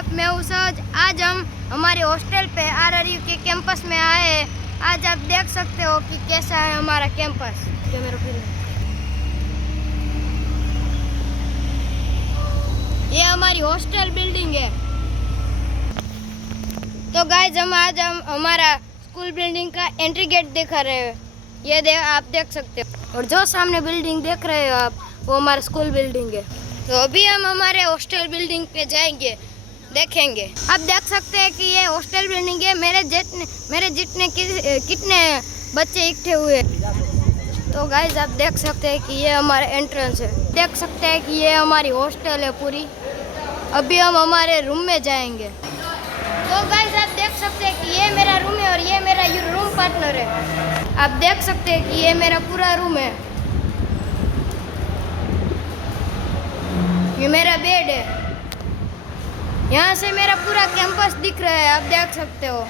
आप, मैं हूँ सहज। आज हम हमारे हॉस्टल पे RRU के कैंपस में आए हैं। आज आप देख सकते हो कि कैसा है हमारा कैंपस। ये हमारी हॉस्टल बिल्डिंग है। तो गाइज हम हमारा स्कूल बिल्डिंग का एंट्री गेट दिखा रहे हैं। ये आप देख सकते हो, और जो सामने बिल्डिंग देख रहे हो आप, वो हमारा स्कूल बिल्डिंग है। तो अभी हम हमारे हॉस्टल बिल्डिंग पे जाएंगे, देखेंगे। आप देख सकते हैं कि ये हॉस्टल बिल्डिंग है। मेरे जितने कितने बच्चे इकट्ठे हुए। तो गाइज आप देख सकते हैं कि ये हमारा एंट्रेंस है। देख सकते हैं कि ये हमारी हॉस्टल है पूरी। अभी हम हमारे रूम में जाएंगे। तो गाइज आप देख सकते हैं कि ये मेरा रूम है और ये मेरा रूम पार्टनर है। आप देख सकते हैं कि ये मेरा पूरा रूम है। ये मेरा बेड है। यहाँ से मेरा पूरा कैंपस दिख रहा है, आप देख सकते हो।